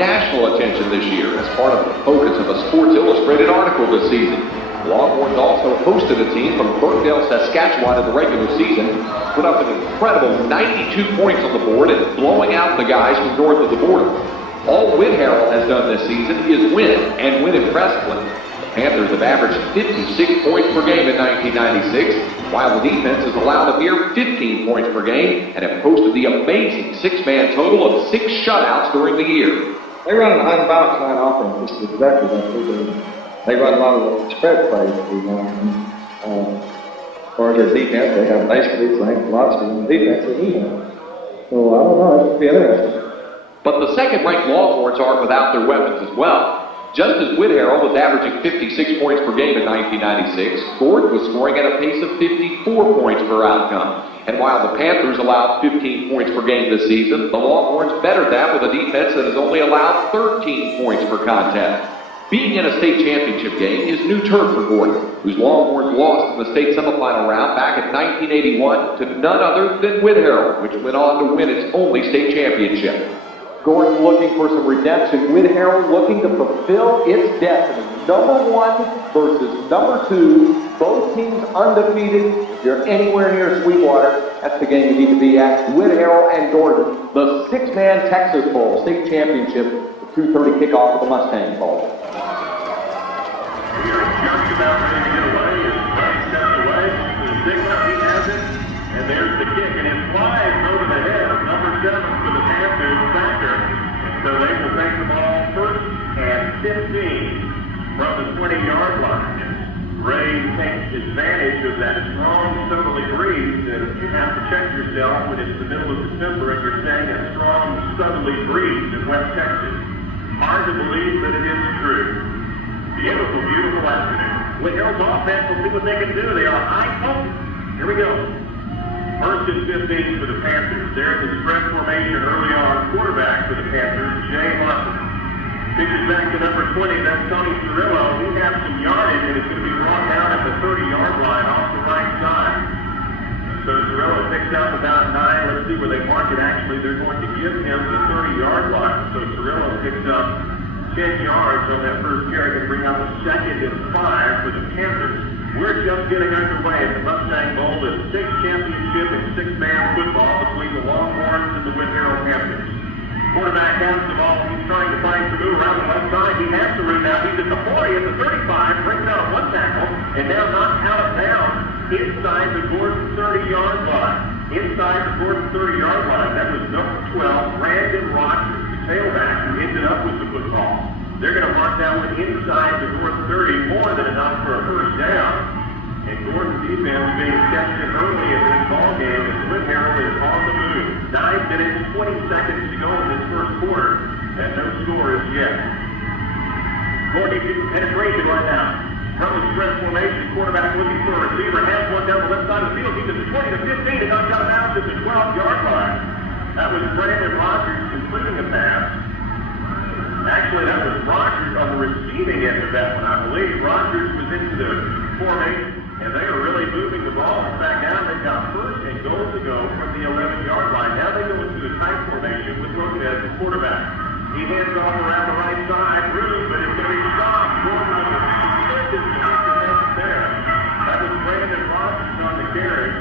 national attention this year as part of the focus of a Sports Illustrated article this season. The Longhorns also hosted a team from Burkdale, Saskatchewan in the regular season, put up an incredible 92 points on the board and blowing out the guys from north of the border. All Whit Harrell has done this season is win, and win impressively. The Panthers have averaged 56 points per game in 1996, while the defense has allowed a mere 15 points per game and have posted the amazing six-man total of 6 shutouts during the year. They run an unbalanced line offense, just exactly that they do. They run a lot of spread plays. As far as their defense, they have basically the same philosophy on defense as we have. So I don't know, it could be interesting. But the second-ranked Longhorns aren't without their weapons as well. Just as Whit Harrell was averaging 56 points per game in 1996, Gordon was scoring at a pace of 54 points per outcome. And while the Panthers allowed 15 points per game this season, the Longhorns bettered that with a defense that has only allowed 13 points per contest. Being in a state championship game is new turf for Gordon, whose Longhorns lost in the state semifinal round back in 1981 to none other than Whit Harrell, which went on to win its only state championship. Gordon looking for some redemption. Whit Harrell looking to fulfill its destiny. Number 1 versus number 2. Both teams undefeated. If you're anywhere near Sweetwater, that's the game you need to be at. Whit Harrell and Gordon, the 6-man Texas Bowl state championship, the 2:30 kickoff of the Mustang Bowl. We are just about ready to get away. As Frank steps away, the signal, he has it, and there's the kick, and it flies over the head of number 7 for the Panthers, Thacker. So they will take the ball first and 15 from the 20-yard line. Ray takes advantage of that strong southerly breeze that you have to check yourself when it's the middle of December and you're staying in a strong southerly breeze in West Texas. Hard to believe that it is true. Beautiful, beautiful afternoon. Whit Harrell's offense, we'll see what they can do. They are high focus. Here we go. First and 15 for the Panthers. There's the spread formation early on. Quarterback for the Panthers, Jay Martin. Pitches back to number 20. That's Tony Cirillo. He has some yardage, and it's going to be brought down at the 30-yard line off the right side. So Cirillo picks up about 9. Let's see where they mark it. Actually, they're going to give him the 30-yard line. So Cirillo picks up 10 yards on that first carry to bring up a 2nd and 5 for the Panthers. We're just getting underway at the Mustang Bowl, the state championship in 6-man football between the Longhorns and the Whit Harrell Panthers. Quarterback has the ball. He's trying to find some move around the left side. He has to root now. He's at the 40, at the 35, brings out 1 tackle, and now knocked out of bounds inside the Gordon 30-yard line. Inside the Gordon 30-yard line, that was number 12, Brandon Rogers, the tailback, who ended up with the football. They're going to mark that one inside the Gordon 30, more than enough for a first down. And Gordon's defense being kept in early in this ball game as Whit Harrell is on the move. 9 minutes, 20 seconds to go in this first quarter, and no score as yet. Gordon needs penetration right now. From the stretch formation, quarterback looking for a receiver, has one down the left side of the field. He's at the 20 to 15, and knocks out of bounds at the 12-yard line. That was Brandon Rogers completing the pass. Actually, that was Rogers on the receiving end of that one, I believe. Rogers was into the formation, and they are really moving the ball. In fact, now they've got first and goal to go from the 11-yard line. Now they go into the tight formation with Lopez, the quarterback. He hands off around the right side. Rude, but it's going to be stopped. Gordon with the there. That was Brandon Rogers on the carry.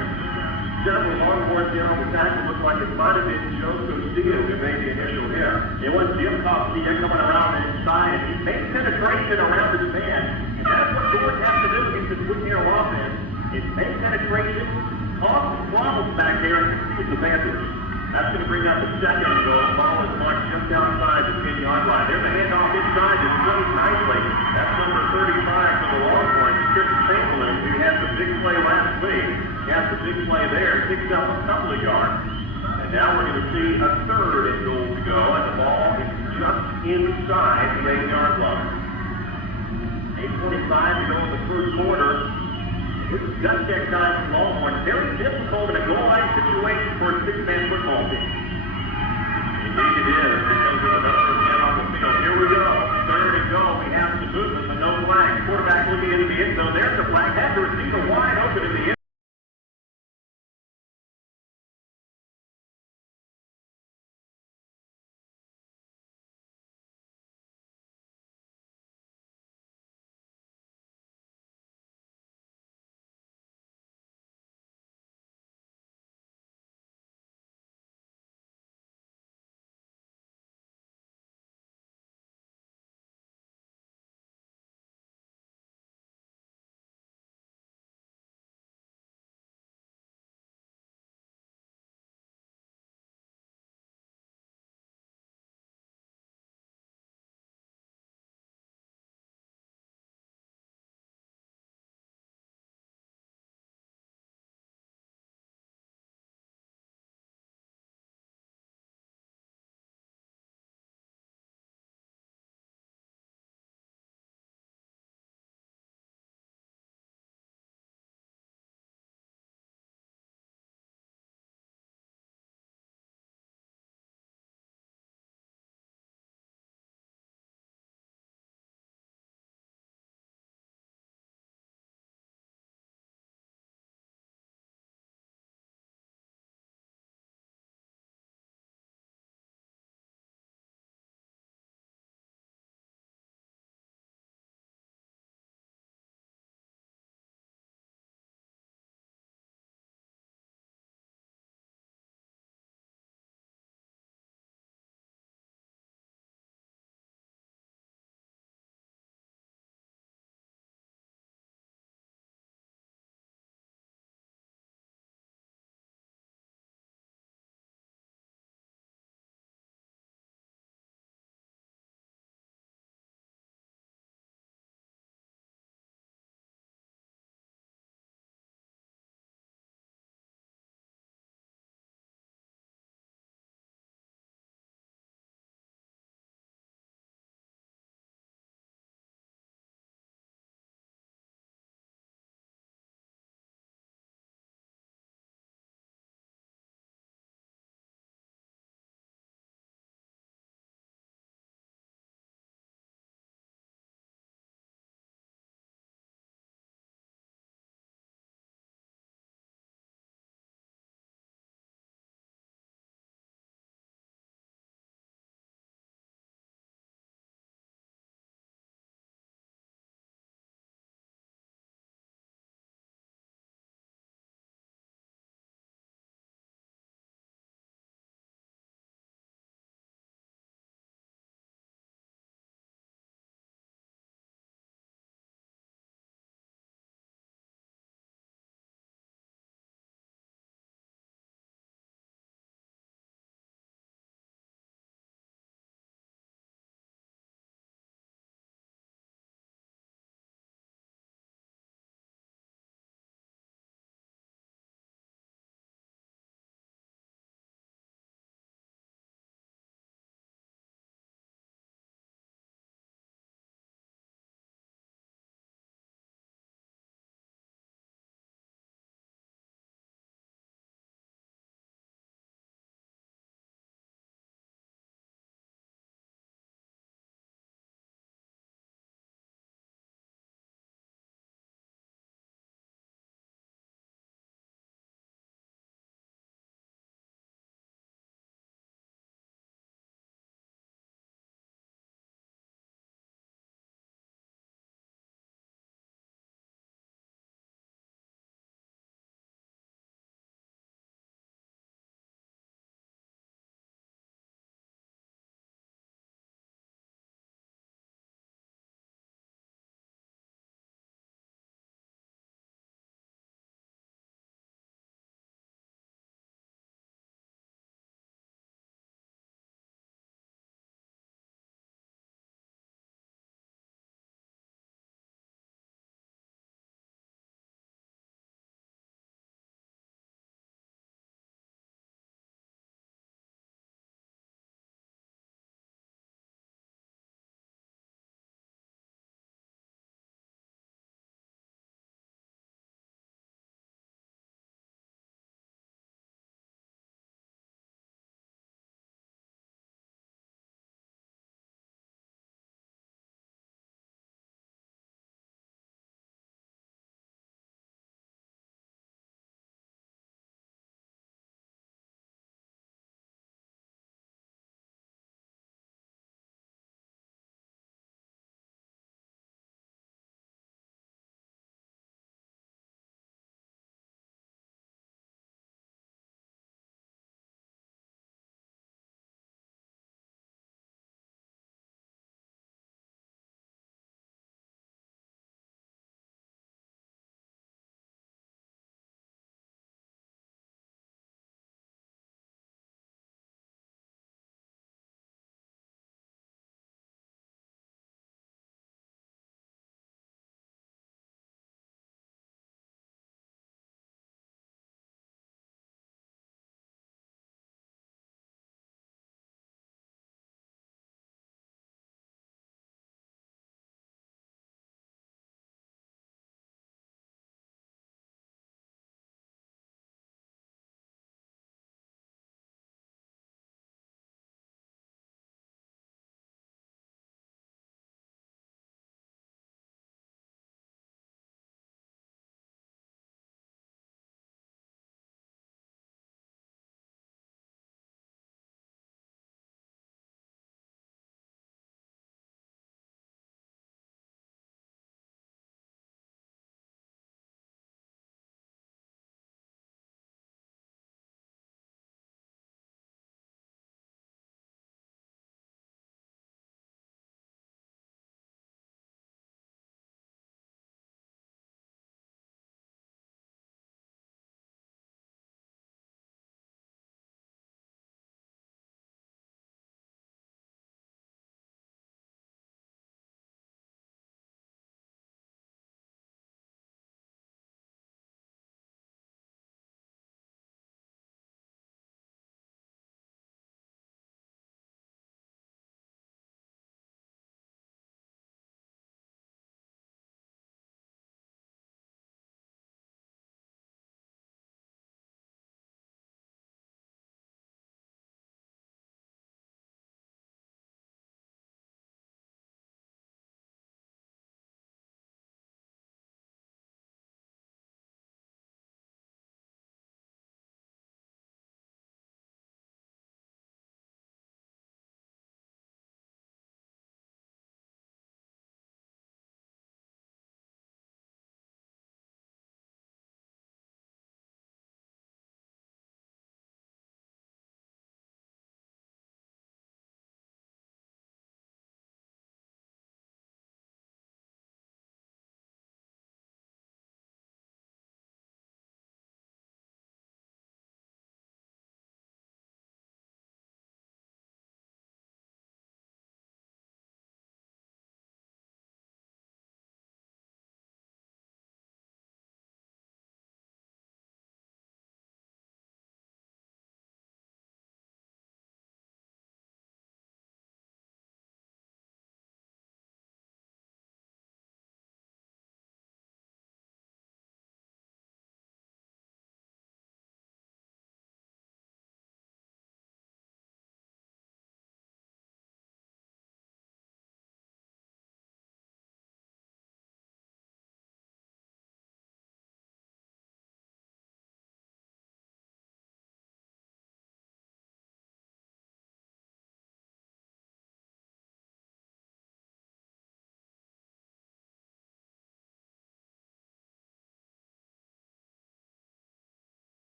Several Longhorns in on the tackle. Looked like it might have been Joe Costillo who made the initial hit. It was Jim Costillo coming around the inside, and he made penetration around his man. And that's what Gordon has to do against this Whit Harrell offense, is make penetration, cause some problems back there, and confuse the Panthers. That's going to bring up the 2nd and goal. Ball is marked just outside the 10-yard line. There's a handoff inside. It's played nicely. That's number 35 for the Longhorns, Chris Chamberlain, who had the big play last week. He has the big play there, picks up a couple of yards. And now we're going to see a 3rd and goal to go, and the ball is just inside the 8-yard line. 8:25 to go in the first quarter. This is gut check time from Longhorn. Very difficult in a goal line situation for a 6-man football team. Indeed it is, because of the number of men on the field. Here we go. 3rd and goal. We have some movement, but no flag. Quarterback looking into the end zone. There's the flag. Had to receive a